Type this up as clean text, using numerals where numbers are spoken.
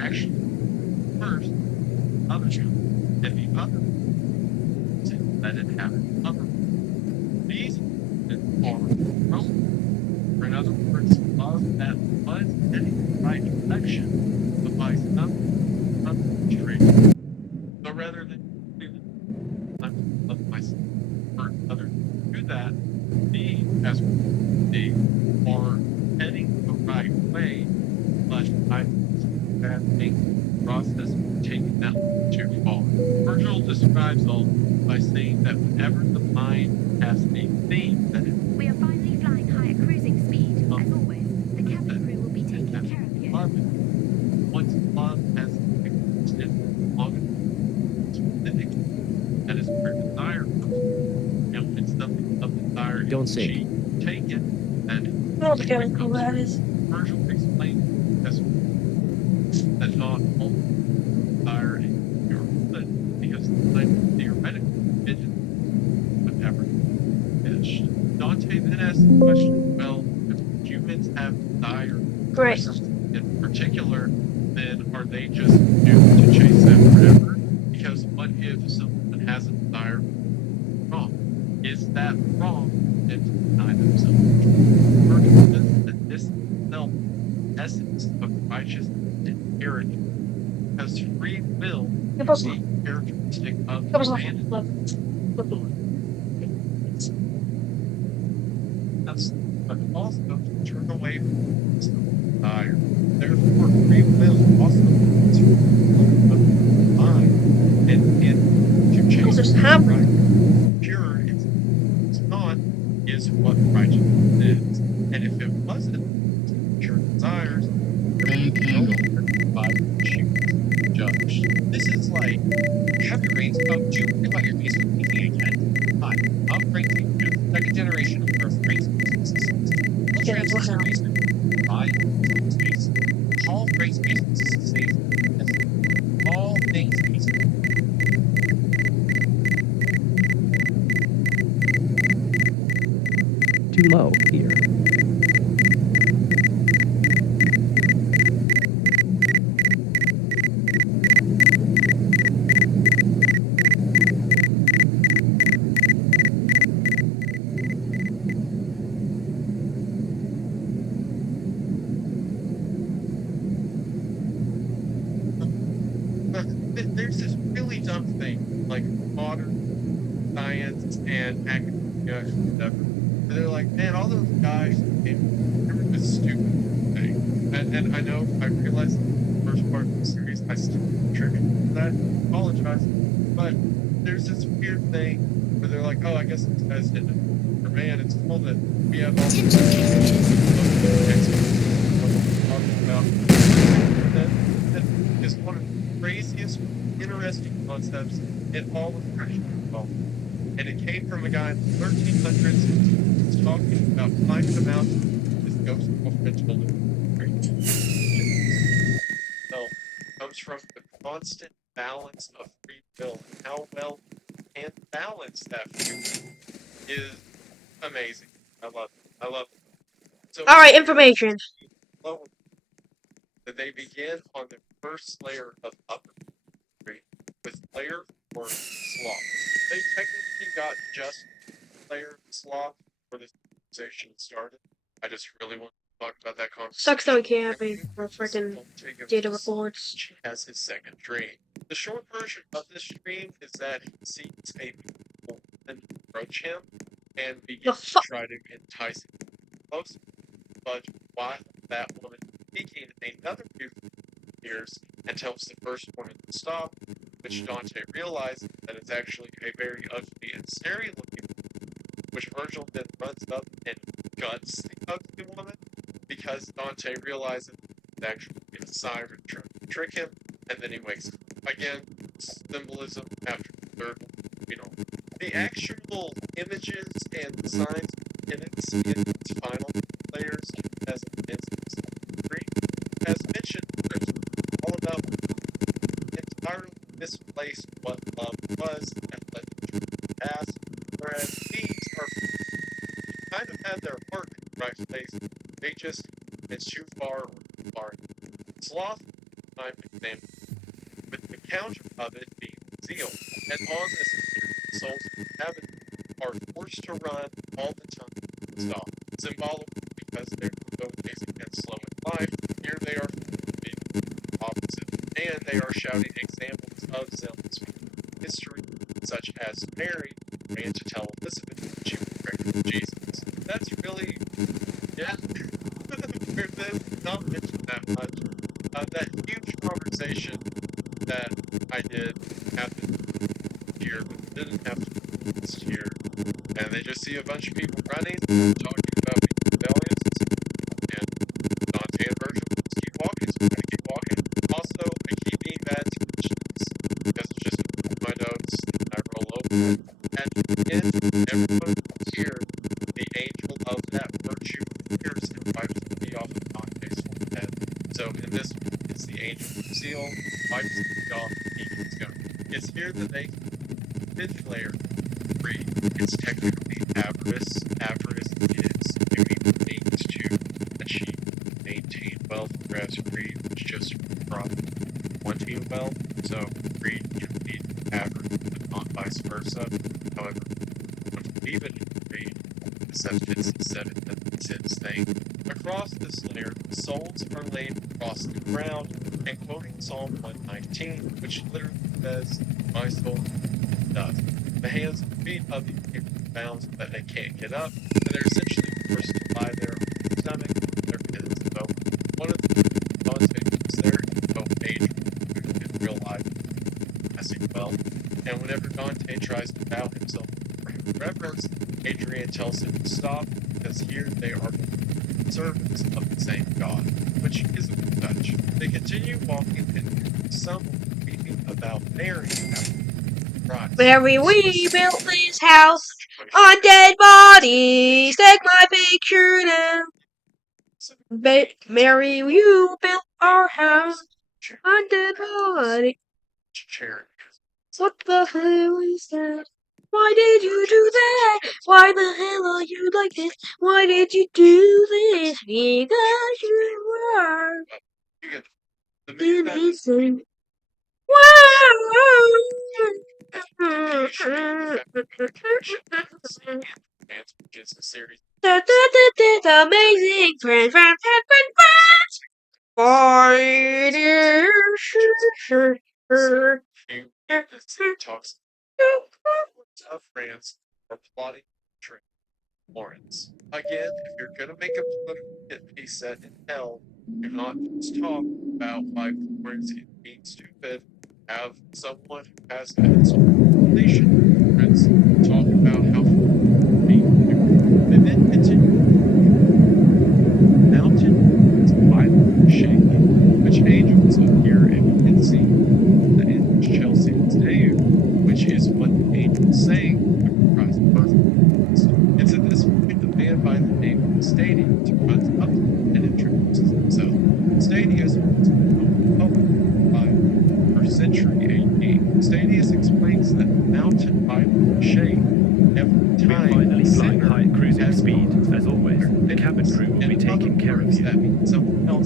actually first other job, and the other that it happened other these are wrong. Or in other words, love that was heading in the right direction, but by some tree. So rather than I'm love myself or others do that, these as they are heading the right way, but I that thing process taking that too far. Virgil describes all by saying that whenever the mind has a theme that it We are finally flying high at cruising speed. As always, the cabin crew will be taking care of you. once love has existed long enough specific, that is where desire comes from. And when something of desire Don't is sink. taken, then I don't know what the cabin crew that is. Virgil explains as that not all desire is pure good, because the time theoretical vision whatever is. Dante then asks the question, well, if humans have desire for Great. something in particular, then are they just doomed to chase that forever? Because what if someone has a desire wrong? Is that wrong and to deny themselves? Virgil says that this is itself essence of righteousness and character. Because free will It is was the characteristic of That was like humanity. But also to turn away from desire. Therefore, free will also is of the mind and in to chase just what happened. right. Pure it's not is what righteousness is. And if it wasn't pure desires, there would be no by choose judge. This is like heavy rains come. Do you worry about your basement leaking again? Hi, I'm Frank Taylor, second generation of Earth Race businesses. We'll Okay, transfer what's your up? basement. Buy space. All Frank's basements is safe. That's all things basement. Too low here. There's this really dumb thing, like modern science and academia and whatever. And they're like, man, all those guys did this stupid thing. And I know, I realize in the first part of the series, I still triggered for that. I apologize. But there's this weird thing where they're like, oh, I guess this guy's did it. For man, it's cool that we have all these talking about. That is one of the craziest, interesting concepts in all of Christian development. And it came from a guy in the 1300s who was talking about climbing a mountain with ghost of So it comes from the constant balance of free will and how well you can balance that free will is amazing. I love it. I love it. So All right, information. that they begin on the first layer of upper tree with layer or sloth. They technically got just layer sloth before the civilization started. I just really want to talk about that conversation. Sucks that we can't have any more freaking data reports. She has his second dream. The short version of this dream is that he sees a beautiful woman approach him and begins to try to entice him close. But while that woman is speaking, another beautiful appears and tells the first woman to stop, which Dante realizes that it's actually a very ugly and scary looking woman, which Virgil then runs up and guts the ugly woman because Dante realizes it's actually a siren trying to trick him, and then he wakes up. Again, symbolism after the third one, the actual images and signs in its final layers as as mentioned, there's all about entirely misplaced what love was and let it pass, whereas these are kind of had their heart in the right place. They just it's too far or too far. Sloth time example, with the counter of it being 0. And on this the souls in heaven are forced to run all the time. Stop. Symbolic because they're so basic and slow in life. Here they are being opposite. And they are shouting examples of zealous history, such as Mary ran to tell Elizabeth that she would pray for Jesus. That's really, yeah. There's not mentioned that much. That huge conversation that I did happen here, but didn't have to this year. And they just see a bunch of people running, talking about being rebellious, and Dante and Virgil just keep walking, so I keep walking. Also, I keep being bad to Christians, because it's just my notes, and I roll over. And in everyone here, the angel of that virtue appears and wipes the feet off of Dante's forehead. So in this, it's the angel seal, wipes the feet off, and he keeps going. It's here that they fifth layer greed. It's technically avarice. Avarice is doing things to achieve, maintain wealth, whereas greed is just from wanting wealth. So greed can lead to avarice, but not vice versa. However, when we even greed, the sentence said it doesn't its thing. Across this layer, the souls are laid across the ground, and quoting Psalm 119, which literally says, "My soul does." The hands and feet of the people bound so that they can't get up, and they're essentially forced to lie there on their stomach with their heads. So one of the Dante is there, Adrian, who in real life as well. And whenever Dante tries to bow himself for reverence, Adrian tells him to stop, because here they are servants of the same God, which is a good touch. They continue walking, and someone speaking about Mary after Christ. Mary, we built this house on dead bodies. Take my picture now. Mary, you built our house on dead bodies. What the hell is that? Why did you do that? Why the hell are you like this? Why did you do this? Because you were innocent. Amazing friends. Talks of France are plotting to trick Florence. Again, if you're gonna make a political piece set in hell, do not just talk about why Florence is being stupid. Have someone who has a relation friends talk about how Florence is being stupid. And then continue. Mountain is violently shaking, which angels appear and you can see the angels Chelsea is Deu, which is what the angel is saying after Christ's birth. It's at this point the man by the name of Stadius runs up and introduces himself. Stadius was by the 1st century AD. Stadius explains that the mountain violently shake every time We're finally the flying sinner high at cruising has speed. As always, the cabin crew will be taking care of you. That means someone else